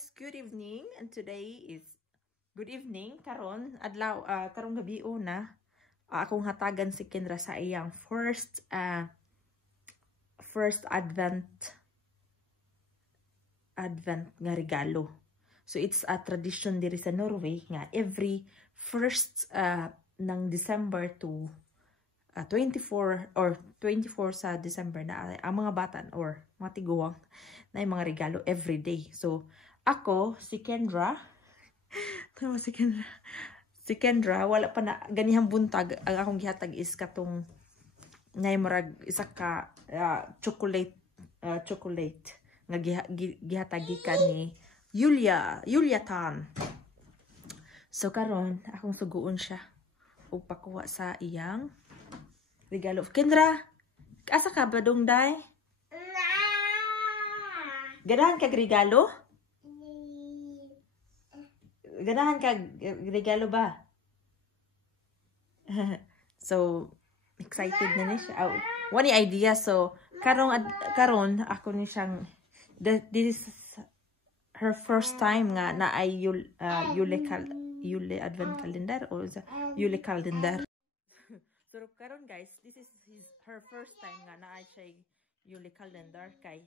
guys, good evening, and today is good evening karon adlaw karong gabi na akong hatagan si Kendra sa iyang first advent nga regalo. So it's a tradition diri sa Norway nga every first ng December to 24 sa December na ang mga batan or mga tiguang na yung mga regalo every day. So ako, si Kendra, wala pa na ganihang buntag. Ang akong gihatag is katong ngay marag isa ka chocolate nga gihatag gikan ni Yulia Tan. So karon akong suguon siya ug pakuha sa iyang regalo. Kendra, asa ka ba dong day? Ganahan kag regalo? Ganahan kag regalo ba? So, excited na niya siya. One idea. So, karon ako ni siyang, this is her first time nga na ay Yule Advent Calendar o Yule Calendar. So, karon guys, this is her first time nga na ay siya Yule Calendar kay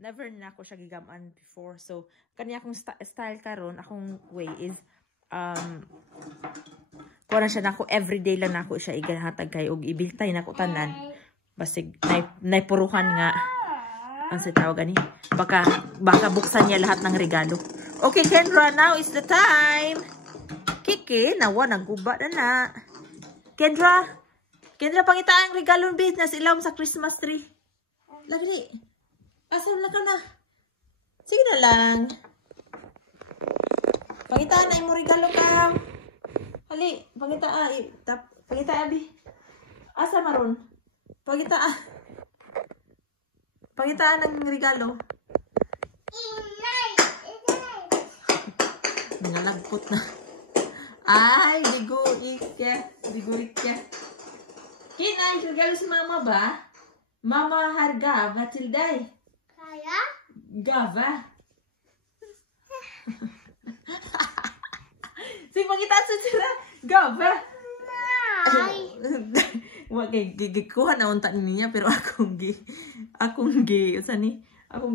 never na ako siya gigamaan before. So, kanya akong style karon, akong way is kuha na siya na ako, everyday lang na ako siya igahatag kay og ibiltay na ko tanan. Basig naipuruhan nga ang sa tawag gani. Baka buksan niya lahat ng regalo. Okay, Kendra, now is the time. Kiki, nawa nagguba na. Kendra, pangita ang regalong business ilawom sa Christmas tree. Lagi. Asal na ka na. Sige na lang. Pangitaan na yung regalo ka. Hali, pangitaan. Pangitaan, Abi. Asa maron? Pangitaan. Pangitaan ng regalo. Nalagpot na. Ay, diguit ka. Kina, yung regalo si mama ba? Mama harga, batilday. Gava. Sige, pangitaan sa sila. Gava. Wag kay gikuha na unta niya pero akong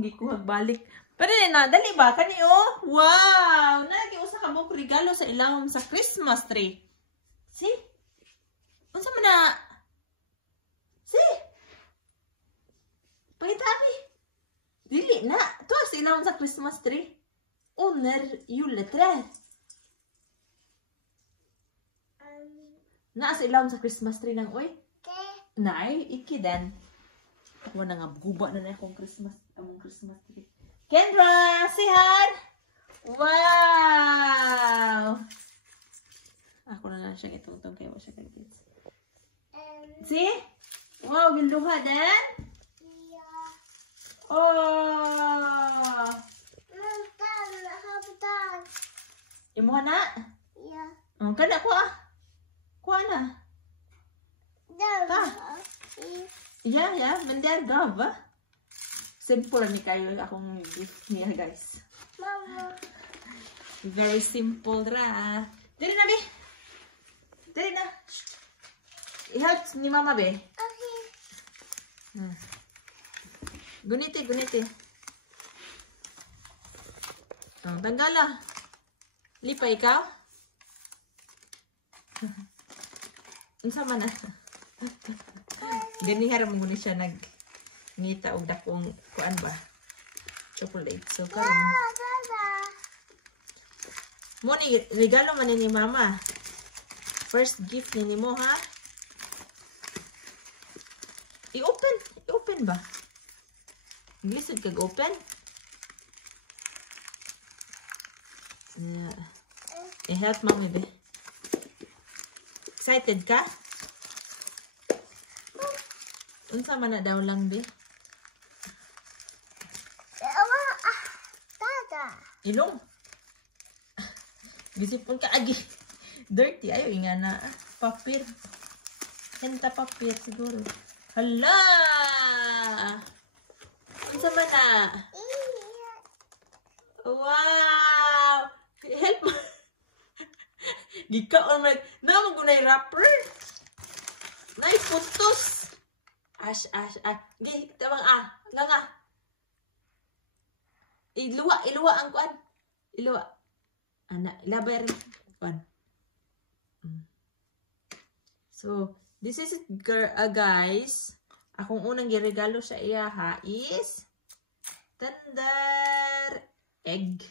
gikuha balik. Pero na dali ba kani oh. Wow, nagiusa ka mo regalo sa ilawom sa Christmas tree. See? Unsa man na? See? Pangitaan dili na. Ito sa ilawom sa Christmas tree. Under juleträd. Na sa ilawom sa Christmas tree nang oy. Nay, iki den. Ako na nga guba na akong Christmas tree. Kendra, say hi. Wow. Ako na lang siyang itungtong kay mo siya kagits. See? Wow, bilduha den. Oh. Imo na? Yeah. Kada ko Kuha na. Ka. Yeah, mandar gava. Simple ni kayo akong gift niya, guys. Mama. Very simple ra. Dili na, be. Dili na. I-help ni mama, be. Okay. Guniti. Tanggala. Lipa ikaw? Unsa man na? Ganihara mo ni siya nagngita og dakong kuan ba? Chocolate. So karon. Mo ni regalo man ni mama. First gift ni mo ha. I-open ba? Lisod kag open? Yeah. I-help mami be. Excited ka? Unsa man na daw lang be? Tata. Ilong. Gisipon ka agi. Dirty ayo inga na papir. Henta papir siguro. Hala! Unsa man na? Wow! Help mo. Gikaon mo. Naman ko na yung wrapper. Naiputos. Ash. Tamang nga. Iluwa ang kuan. Iluwa. Ilabay rin. Kuan. So, this is it, guys. Akong unang giregalo sa iya is tandar egg.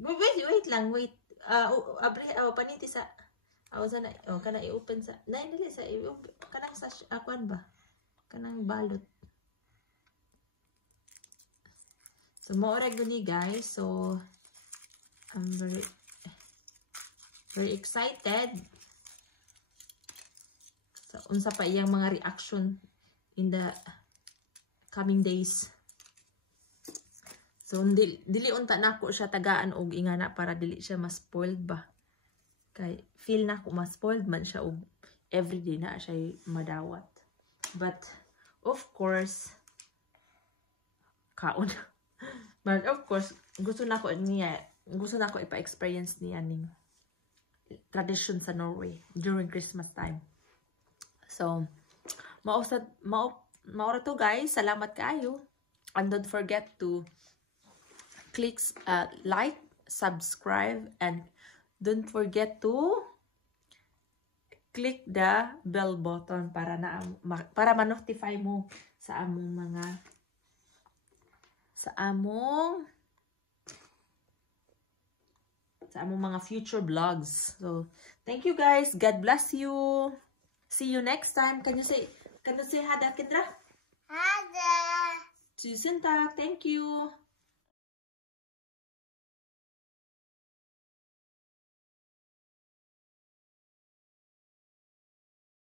Wait lang. Paniti sa sana kana i-open sa dili sa kanang sa akuan ba kanang balot. So mo ora guni guys, so I'm very excited sa unsa pa iyang mga reaction in the coming days. So dili unta nako siya tagaan og ingana para dili siya mas spoiled ba. Kay feel na ko mas spoiled man siya og everyday na siya madawat. But of course kaon. But of course gusto na ko ipa-experience niya ning tradition sa Norway during Christmas time. So maura to guys, salamat kayo. And don't forget to click like, subscribe, and don't forget to click the bell button para ma-notify mo sa among mga future vlogs. So thank you guys. God bless you. See you next time. Can you say hada Kendra? Hada. Tusen takk. Thank you.